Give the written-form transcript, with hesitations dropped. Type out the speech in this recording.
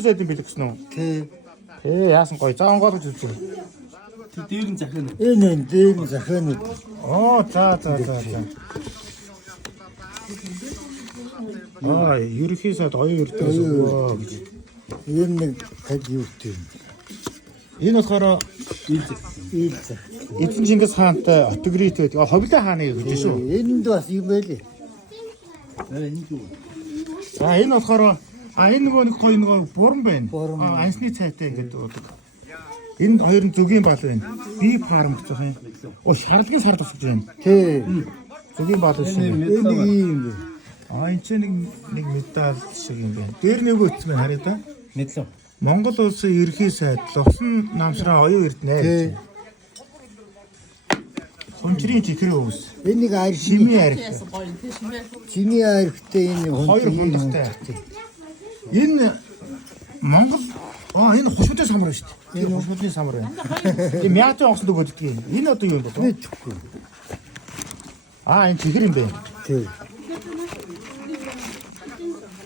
Сайдын бэлэг гэсэн үү? Тий. Яасан гоё. За онгоолгож үзье. Дээр нь захин. Энэ дээр нь захын. Оо за. Ерөнхий сайд оюун эрдэнэс өгөө гэж. Энэ нэг таг юу гэдэг юм. Энэ болохоор Ил зах. Эзэн Чингис хаантай Отогрит байдаг. Ховлын хааны гэж шүү. Энд бас юм байлээ. За энэ болохоор энэ нөгөө нэг гоё нөгөө буран байна. Буран. Ансны цайтай ингээд уудаг. Энэ хоёр нь зүгийн бал байна. Би фарм гэж байна. Шарлагын сар тусаж байна. Тий. Зүгийн бал шүү. Энэ ийм. Энэ ч нэг медаль шиг юм байна. Дээр нэг үтс мэн харъя да. Мэдлээ. Монгол улсын ерхий сайд Лувсан намшраа оюун эрдэнэ. Тий. Хүнчрийн чихрийн өвс. Энэ нэг арх. Шимийн арх. Чиний архтай энэ Хоёр хундагтай. Энэ Монгол энэ хушуудын самар шүү дээ. Энэ хушуудын самар байна. Энэ мяатын онгоцонд өгдөг. Энэ одоо юу юм бэ? Мэдхгүй. Энэ чихэр юм бэ. Тий.